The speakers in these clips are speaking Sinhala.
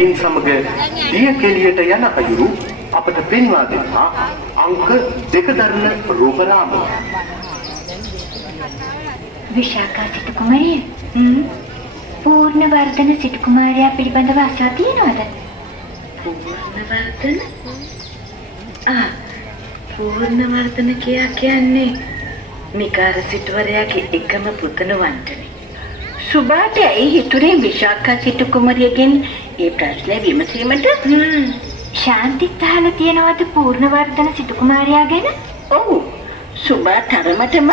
දෙයින් සමග දිය කෙලියට යන අයුරු අපට පෙන්වා දෙනවා අංක 2 දරන රූපරාම. විශාඛා සිටු කුමාරිය පූර්ණවර්ධන සිටු කුමාරයා පිළිබඳව අසා තියෙනවද? පූර්ණවර්ධන? පූර්ණවර්ධන කියන්නේ මිකාර සිටුවරයාගේ එකම පුතණුවන්ටනේ. සුභාට ඇයි හිතුනේ විශාඛා සිටු කුමාරියගෙන් ඒ ප්‍රශ්නේ විමසීමට? ශාන්තිත් අහලා තියෙනවද පූර්ණවර්ධන සිටු කුමාරයා ගැන? ඔව්. සුභා තරමටම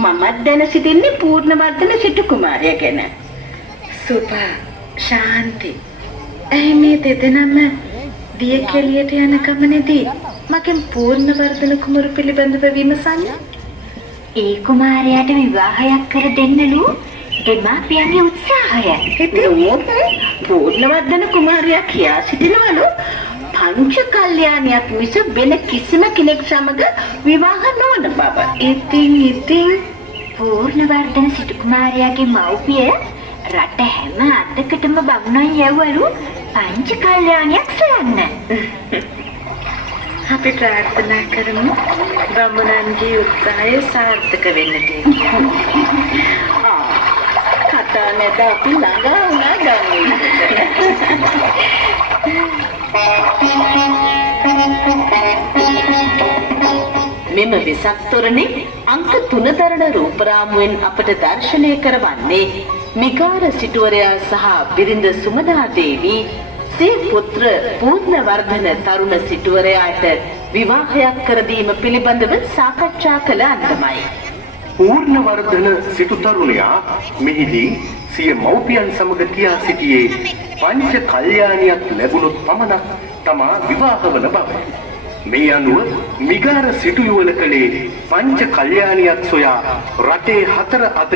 මමත් දැන සිටින්නේ පූර්ණවර්ධන සිටු කුමාරයා ගැන. සුභා, ශාන්ති, ඇයි මේ දෙදෙනාම දිය කෙලියට යන ගමනේදී මගෙන් පූර්ණවර්ධන කුමාර පිළිබඳව විමසන්නේ? ඒ කුමාරයාට විවාහයක් කර දෙන්නලු දෙමාපියන්ගේ උත්සාහය. ඉතින් පූර්ණවර්ධන කුමාරයා කියා සිටිනවලු පංච කල්යාණියක් මිස වෙන කිසිම කෙනෙක් සමග විවාහ නොවන බව. ඉතින් පූර්ණවර්ධන සිටු කුමාරයාගේ මව්පිය රට හැම අතකටම බමුණන් යවවලු පංච කල්යාණියක් සොයන්න. අපි ප්‍රාර්ථනා කරමු බමුණන්ගේ උත්සාහය සාර්ථක වෙන්නට. කතා නැද අපි ළඟා වුණා ගන්නේ. මෙම වෙසක් තොරණේ අංක 3 දරන රූපරාමුවෙන් අපට දර්ශනය කරවන්නේ මිකාර සිටුවරයා සහ බිරිඳ සුමදා දේවී සිය පුත්‍ර පූර්ණවර්ධන තරුණ සිටුවරයාට විවාහයක් කර දීම පිළිබඳව සාකච්ඡා කළ අන්දමයි. පූර්ණවර්ධන සිටු තරුණයා මෙහිදී සිය මව්පියන් සමග කියා සිටියේ පංච කල්යාණියක් ලැබුණොත් පමණක් තමා විවාහ වන බවයි. මේ අනුව මිගාර සිටු යුවල කලේ පංච කල්යාණියක් සොයා රටේ 4 අතට